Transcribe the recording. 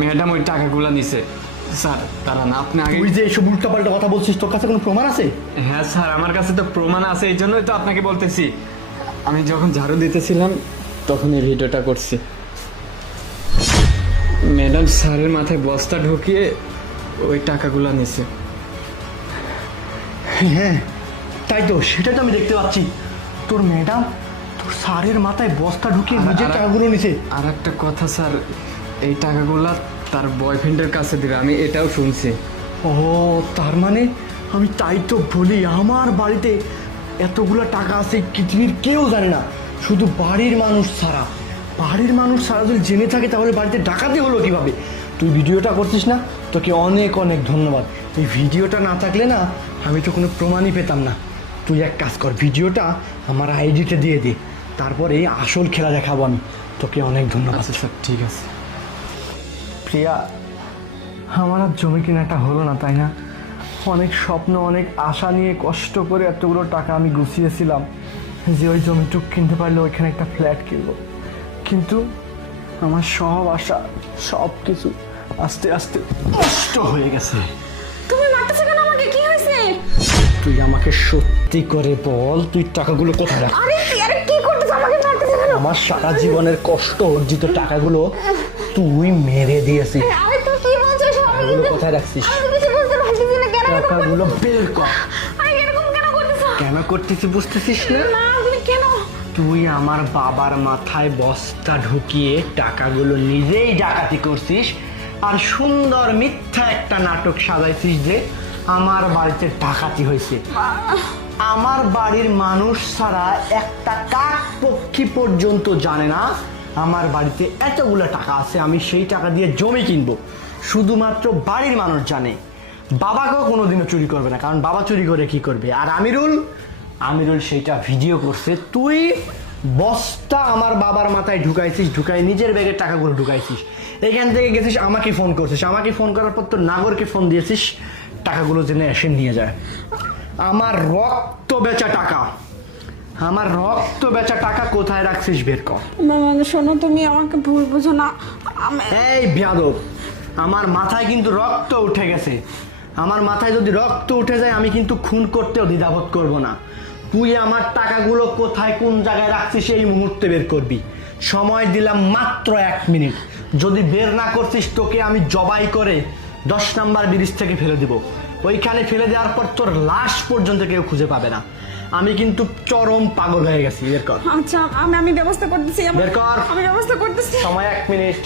Madam ওই টাকাগুলো নিছে। স্যার তারা না, আপনি আগে। তুই যে এসব উল্টাপাল্টা কথা বলছিস, তোর কাছে কোনো প্রমাণ আছে? হ্যাঁ স্যার, আমার কাছে তো প্রমাণ আছে, এই জন্যই তো আপনাকে বলতেছি। আমি যখন ঝাড়ু দিতেছিলাম তখন এই ভিডিওটা করছি। ম্যাডাম স্যারের মাথায় বস্তা ঢুকিয়ে ওই টাকাগুলো নিছে। হ্যাঁ তাই তো, সেটা তো আমি দেখতে পাচ্ছি। তোর ম্যাডাম তোর স্যারের মাথায় বস্তা ঢুকিয়ে নিজের টাকাগুলো নিছে। আর একটা কথা স্যার, এই টাকাগুলা তার বয়ফ্রেন্ডের কাছে দিবে, আমি এটাও শুনছি। ও তার মানে আমি তাই তো বলি, আমার বাড়িতে এতগুলো টাকা আছে পৃথিবীর কেউ জানে না, শুধু বাড়ির মানুষ ছাড়া। বাড়ির মানুষ ছাড়া যদি জেনে থাকে তাহলে বাড়িতে ডাকাতি হলো কিভাবে? তুই ভিডিওটা করছিস না, তোকে অনেক অনেক ধন্যবাদ। এই ভিডিওটা না থাকলে না আমি তো কোনো প্রমাণই পেতাম না। তুই এক কাজ কর, ভিডিওটা আমার আইডিতে দিয়ে দে, তারপরে আসল খেলা দেখাবো আমি তোকে। অনেক ধন্যবাদ। আচ্ছা স্যার, ঠিক আছে। প্রিয়া, আমার আর জমি কেনাটা হলো না, তাই না? অনেক স্বপ্ন, অনেক আশা নিয়ে কষ্ট করে এতগুলো টাকা আমি গুছিয়েছিলাম যে ওই জমিটুক কিনতে পারলে ওইখানে একটা ফ্ল্যাট কিনবো, কিন্তু আমার সব আশা, সব কিছু আস্তে আস্তে নষ্ট হয়ে গেছে। তুমি মারতেছো কেন আমাকে? কি হয়েছে? তুই আমাকে সত্যি করে বল, তুই টাকাগুলো কোথায় রাখ? আরে কি করতেছো? আমাকে মারতেছো কেন? আমার সারা জীবনের কষ্ট অর্জিত টাকাগুলো তুই মেরে দিয়েছিস। আরে তুই কি বলছিস? টাকাগুলো কোথায় রাখছিস? আমি কিছু বুঝতে পারছি না। কেন টাকাগুলো বের কর। আরে এরকম কেন করতেছো? কেন করতেছি বুঝতেছিস না? না তুমি কেন? তুই আমার বাবার মাথায় বস্তা ঢুকিয়ে টাকাগুলো নিজেই ডাকাতি করছিস, আর সুন্দর মিথ্যা একটা নাটক সাজাইছিস যে আমার বাড়িতে ডাকাতি হয়েছে। আমার বাড়ির মানুষ ছাড়া একটা কাক পক্ষী পর্যন্ত জানে না আমার বাড়িতে এতগুলো টাকা আছে, আমি সেই টাকা দিয়ে জমি কিনবো। শুধুমাত্র বাড়ির মানুষ জানে, বাবাকেও কোনোদিনও চুরি করবে না, কারণ বাবা চুরি করে কি করবে। আর আমিরুল সেইটা ভিডিও করছে। তুই বস্তা আমার বাবার মাথায় ঢুকাইছিস, ঢুকাই নিজের ব্যাগের টাকাগুলো ঢুকাইছিস। এখান থেকে গেছিস, আমাকে ফোন করছিস, আমাকে ফোন করার পর তোর নাগরকে ফোন দিয়েছিস টাকাগুলো জেনে এসে নিয়ে যায়। আমার রক্ত বেচা টাকা, আমার রক্ত বেচা টাকা কোথায় রাখছিস বের কর। মামা শোনো, তুমি আমাকে ভুল বুঝো না। এই বিয়াদব, আমার মাথায় কিন্তু রক্ত উঠে গেছে। আমার মাথায় যদি রক্ত উঠে যায় আমি কিন্তু খুন করতেও দ্বিধাবোধ করব না। তুই আমার টাকাগুলো কোথায় কোন জায়গায় রাখছিস এই মুহূর্তে বের করবি। সময় দিলাম মাত্র 1 মিনিট, যদি বের না করছিস তোকে আমি জবাই করে 10 নম্বর ব্রিজ থেকে ফেলে দিব। ওইখানে ফেলে দেওয়ার পর তোর লাশ পর্যন্ত কেউ খুঁজে পাবে না। আমি কিন্তু চরম পাগল হয়ে গেছি। বের কর। আচ্ছা আমি ব্যবস্থা করতেছি। বের কর। আমি ব্যবস্থা করতেছি। সময় 1 মিনিট।